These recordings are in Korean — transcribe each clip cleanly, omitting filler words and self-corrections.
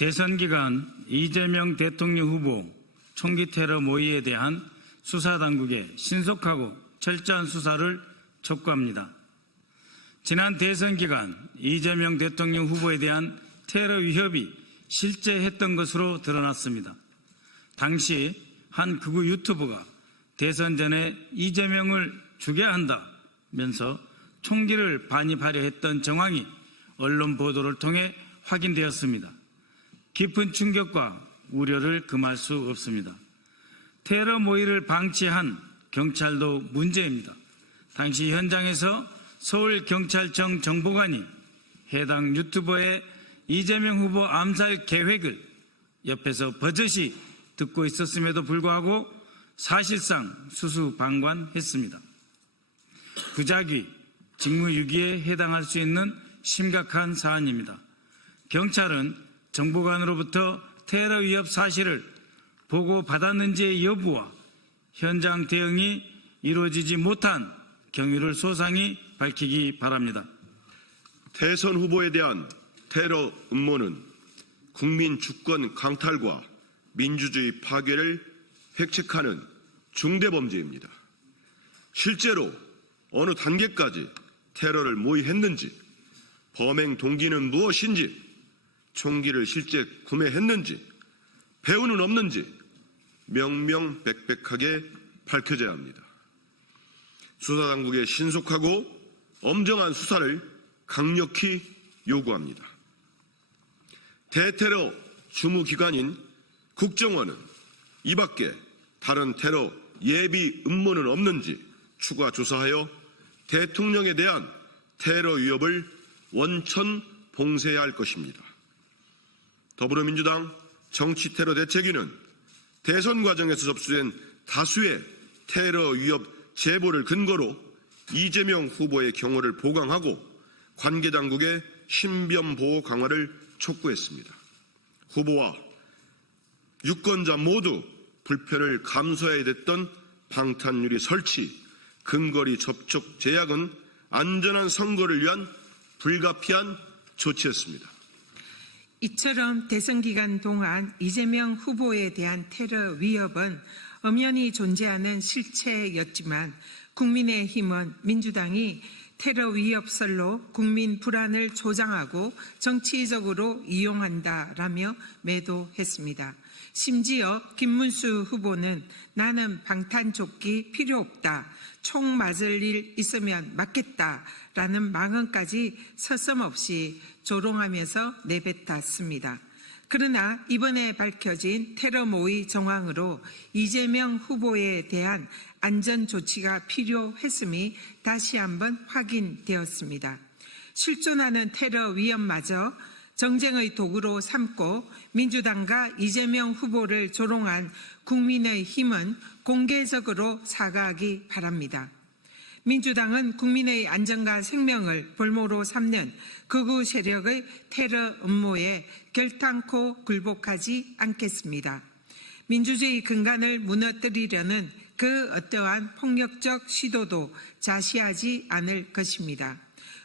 대선 기간 이재명 대통령 후보 총기 테러 모의에 대한 수사당국의 신속하고 철저한 수사를 촉구합니다. 지난 대선 기간 이재명 대통령 후보에 대한 테러 위협이 실제했던 것으로 드러났습니다. 당시 한 극우 유튜버가 대선 전에 이재명을 죽여야 한다면서 총기를 반입하려 했던 정황이 언론 보도를 통해 확인되었습니다. 깊은 충격과 우려를 금할 수 없습니다. 테러 모의를 방치한 경찰도 문제입니다. 당시 현장에서 서울경찰청 정보관이 해당 유튜버의 이재명 후보 암살 계획을 옆에서 버젓이 듣고 있었음에도 불구하고 사실상 수수방관했습니다. 부작위, 직무유기에 해당할 수 있는 심각한 사안입니다. 경찰은 정보관으로부터 테러 위협 사실을 보고받았는지의 여부와 현장 대응이 이루어지지 못한 경위를 소상히 밝히기 바랍니다. 대선 후보에 대한 테러 음모는 국민 주권 강탈과 민주주의 파괴를 획책하는 중대범죄입니다. 실제로 어느 단계까지 테러를 모의했는지, 범행 동기는 무엇인지, 총기를 실제 구매했는지, 배후는 없는지 명명백백하게 밝혀져야 합니다. 수사당국의 신속하고 엄정한 수사를 강력히 요구합니다. 대테러 주무기관인 국정원은 이 밖에 다른 테러 예비 음모는 없는지 추가 조사하여 대통령에 대한 테러 위협을 원천 봉쇄해야 할 것입니다. 더불어민주당 정치테러 대책위는 대선 과정에서 접수된 다수의 테러 위협 제보를 근거로 이재명 후보의 경호를 보강하고 관계당국의 신변 보호 강화를 촉구했습니다. 후보와 유권자 모두 불편을 감수해야 됐던 방탄유리 설치, 근거리 접촉 제약은 안전한 선거를 위한 불가피한 조치였습니다. 이처럼 대선 기간 동안 이재명 후보에 대한 테러 위협은 엄연히 존재하는 실체였지만 국민의힘은 민주당이 테러 위협설로 국민 불안을 조장하고 정치적으로 이용한다라며 매도했습니다. 심지어 김문수 후보는 나는 방탄조끼 필요 없다, 총 맞을 일 있으면 맞겠다라는 망언까지 서슴없이 조롱하면서 내뱉었습니다. 그러나 이번에 밝혀진 테러 모의 정황으로 이재명 후보에 대한 안전 조치가 필요했음이 다시 한번 확인되었습니다. 실존하는 테러 위협마저 정쟁의 도구로 삼고 민주당과 이재명 후보를 조롱한 국민의힘은 공개적으로 사과하기 바랍니다. 민주당은 국민의 안전과 생명을 볼모로 삼는 극우 세력의 테러 음모에 결탄코 굴복하지 않겠습니다. 민주주의 근간을 무너뜨리려는 그 어떠한 폭력적 시도도 자시하지 않을 것입니다.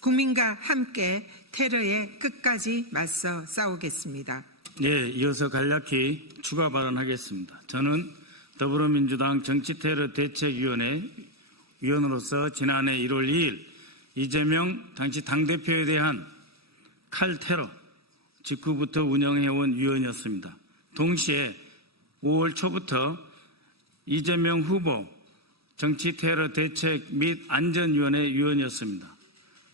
국민과 함께 테러에 끝까지 맞서 싸우겠습니다. 네, 이어서 간략히 추가 발언하겠습니다. 저는 더불어민주당 정치테러 대책위원회 위원으로서 지난해 1월 2일 이재명 당시 당대표에 대한 칼테러 직후부터 운영해온 위원이었습니다. 동시에 5월 초부터 이재명 후보 정치테러 대책 및 안전위원회 위원이었습니다.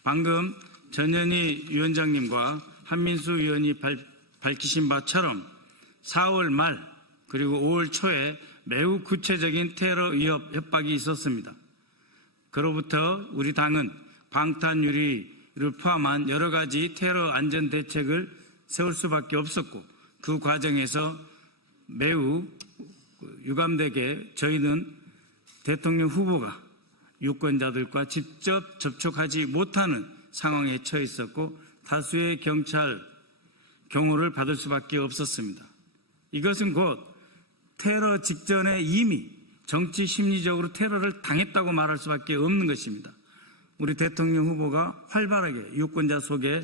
방금 전현희 위원장님과 한민수 위원이 밝히신 바처럼 4월 말 그리고 5월 초에 매우 구체적인 테러 위협 협박이 있었습니다. 그로부터 우리 당은 방탄유리를 포함한 여러 가지 테러 안전 대책을 세울 수밖에 없었고 그 과정에서 매우 유감되게 저희는 대통령 후보가 유권자들과 직접 접촉하지 못하는 상황에 처해 있었고 다수의 경찰 경호를 받을 수밖에 없었습니다. 이것은 곧 테러 직전에 이미 정치 심리적으로 테러를 당했다고 말할 수밖에 없는 것입니다. 우리 대통령 후보가 활발하게 유권자 속에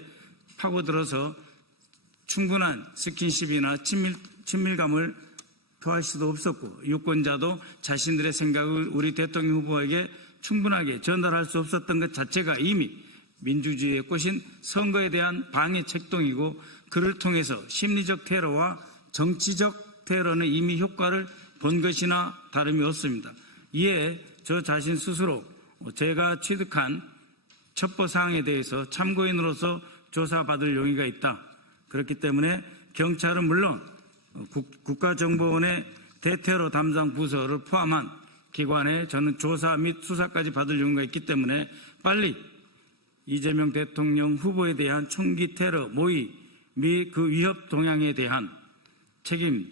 파고들어서 충분한 스킨십이나 친밀감을 표할 수도 없었고 유권자도 자신들의 생각을 우리 대통령 후보에게 충분하게 전달할 수 없었던 것 자체가 이미 민주주의의 꽃인 선거에 대한 방해 책동이고 그를 통해서 심리적 테러와 정치적 테러는 이미 효과를 본 것이나 다름이 없습니다. 이에 저 자신 스스로 제가 취득한 첩보사항에 대해서 참고인으로서 조사받을 용의가 있다. 그렇기 때문에 경찰은 물론 국가정보원의 대테러 담당 부서를 포함한 기관에 저는 조사 및 수사까지 받을 용의가 있기 때문에 빨리 이재명 대통령 후보에 대한 총기 테러 모의 및 그 위협 동향에 대한 책임을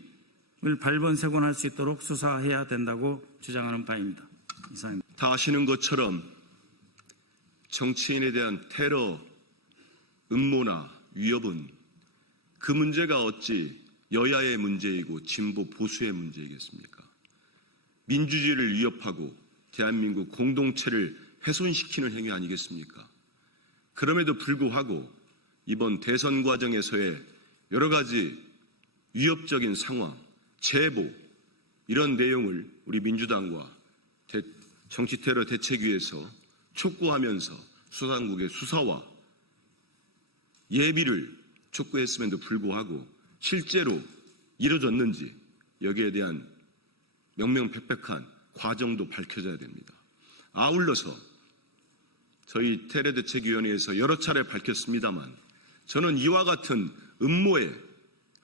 발본색원할 수 있도록 수사해야 된다고 주장하는 바입니다. 이상입니다. 다 아시는 것처럼 정치인에 대한 테러, 음모나 위협은 그 문제가 어찌 여야의 문제이고 진보 보수의 문제이겠습니까? 민주주의를 위협하고 대한민국 공동체를 훼손시키는 행위 아니겠습니까? 그럼에도 불구하고 이번 대선 과정에서의 여러 가지 위협적인 상황, 제보 이런 내용을 우리 민주당과 정치테러 대책위에서 촉구하면서 수사당국의 수사와 예비를 촉구했음에도 불구하고 실제로 이뤄졌는지 여기에 대한 명명백백한 과정도 밝혀져야 됩니다. 아울러서 저희 테러대책위원회에서 여러 차례 밝혔습니다만 저는 이와 같은 음모에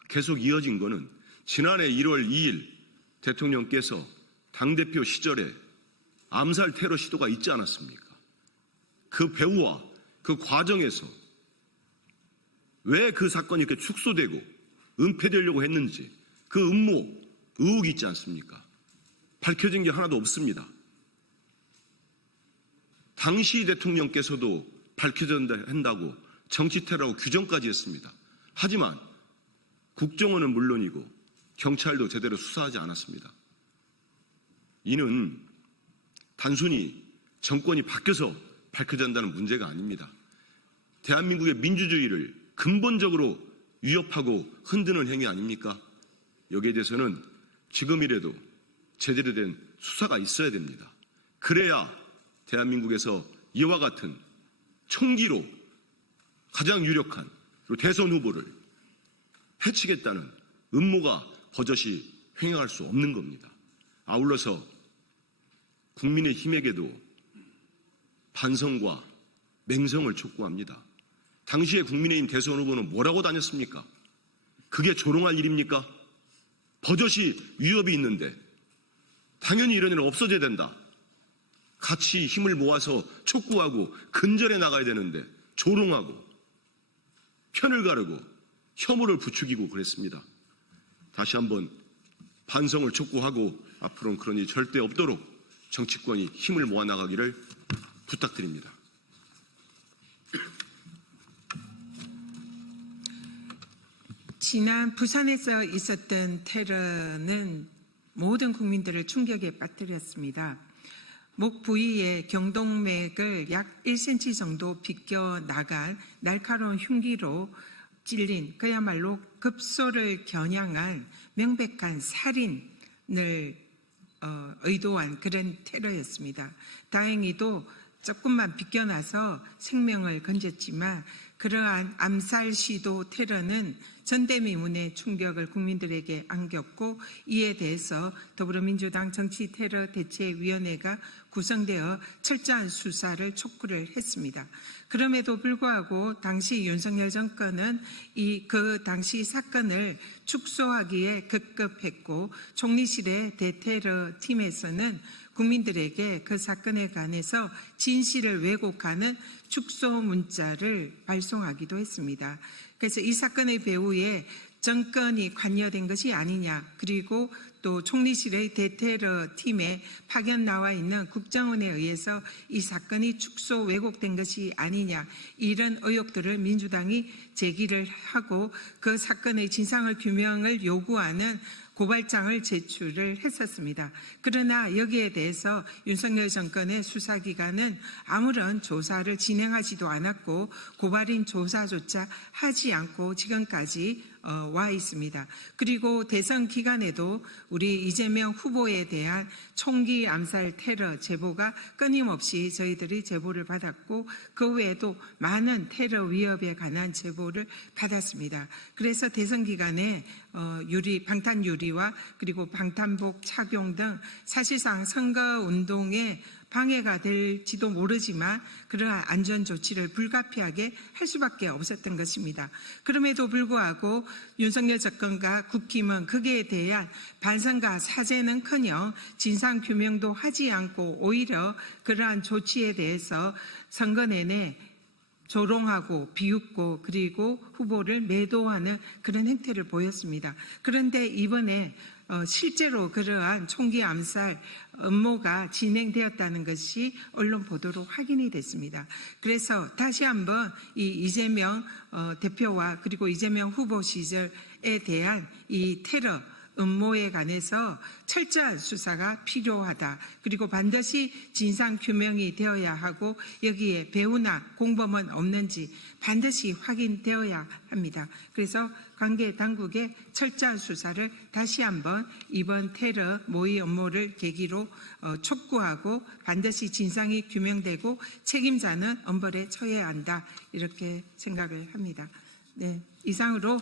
계속 이어진 것은 지난해 1월 2일 대통령께서 당대표 시절에 암살 테러 시도가 있지 않았습니까? 그 배후와 그 과정에서 왜 그 사건이 이렇게 축소되고 은폐되려고 했는지 그 음모, 의혹이 있지 않습니까? 밝혀진 게 하나도 없습니다. 당시 대통령께서도 밝혀져야 한다고 정치테러라고 규정까지 했습니다. 하지만 국정원은 물론이고 경찰도 제대로 수사하지 않았습니다. 이는 단순히 정권이 바뀌어서 밝혀진다는 문제가 아닙니다. 대한민국의 민주주의를 근본적으로 위협하고 흔드는 행위 아닙니까? 여기에 대해서는 지금이라도 제대로 된 수사가 있어야 됩니다. 그래야 대한민국에서 이와 같은 총기로 가장 유력한 대선 후보를 해치겠다는 음모가 버젓이 횡행할 수 없는 겁니다. 아울러서 국민의힘에게도 반성과 맹성을 촉구합니다. 당시에 국민의힘 대선 후보는 뭐라고 다녔습니까? 그게 조롱할 일입니까? 버젓이 위협이 있는데 당연히 이런 일은 없어져야 된다. 같이 힘을 모아서 촉구하고 근절해 나가야 되는데 조롱하고 편을 가르고 혐오를 부추기고 그랬습니다. 다시 한번 반성을 촉구하고 앞으로는 그런 일이 절대 없도록 정치권이 힘을 모아 나가기를 부탁드립니다. 지난 부산에서 있었던 테러는 모든 국민들을 충격에 빠뜨렸습니다. 목 부위에 경동맥을 약 1cm 정도 비껴 나간 날카로운 흉기로 찔린 그야말로 급소를 겨냥한 명백한 살인을 의도한 그런 테러였습니다. 다행히도 조금만 비껴나서 생명을 건졌지만 그러한 암살 시도 테러는 전대미문의 충격을 국민들에게 안겼고 이에 대해서 더불어민주당 정치테러대책위원회가 구성되어 철저한 수사를 촉구를 했습니다. 그럼에도 불구하고 당시 윤석열 정권은 그 당시 사건을 축소하기에 급급했고 총리실의 대테러 팀에서는 국민들에게 그 사건에 관해서 진실을 왜곡하는 축소 문자를 발송하기도 했습니다. 그래서 이 사건의 배후에 정권이 관여된 것이 아니냐, 그리고 또 총리실의 대테러 팀에 파견 나와 있는 국정원에 의해서 이 사건이 축소 왜곡된 것이 아니냐, 이런 의혹들을 민주당이 제기를 하고 그 사건의 진상을 규명을 요구하는 고발장을 제출을 했었습니다. 그러나 여기에 대해서 윤석열 정권의 수사기관은 아무런 조사를 진행하지도 않았고 고발인 조사조차 하지 않고 지금까지 와 있습니다. 그리고 대선 기간에도 우리 이재명 후보에 대한 총기 암살 테러 제보가 끊임없이 저희들이 제보를 받았고 그 외에도 많은 테러 위협에 관한 제보를 받았습니다. 그래서 대선 기간에 방탄 유리와 그리고 방탄복 착용 등 사실상 선거 운동에 방해가 될지도 모르지만 그러한 안전 조치를 불가피하게 할 수밖에 없었던 것입니다. 그럼에도 불구하고 윤석열 정권과 국힘은 거기에 대한 반성과 사죄는커녕 진상 규명도 하지 않고 오히려 그러한 조치에 대해서 선거 내내 조롱하고 비웃고 그리고 후보를 매도하는 그런 행태를 보였습니다. 그런데 이번에 실제로 그러한 총기 암살 음모가 진행되었다는 것이 언론 보도로 확인이 됐습니다. 그래서 다시 한번 이 이재명 대표와 그리고 이재명 후보 시절에 대한 이 테러 음모에 관해서 철저한 수사가 필요하다. 그리고 반드시 진상 규명이 되어야 하고 여기에 배후나 공범은 없는지 반드시 확인되어야 합니다. 그래서 관계 당국의 철저한 수사를 다시 한번 이번 테러 모의 음모를 계기로 촉구하고 반드시 진상이 규명되고 책임자는 엄벌에 처해야 한다. 이렇게 생각을 합니다. 네, 이상으로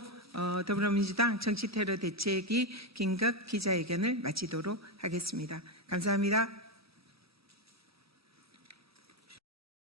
더불어민주당 정치테러 대책위 긴급 기자회견을 마치도록 하겠습니다. 감사합니다.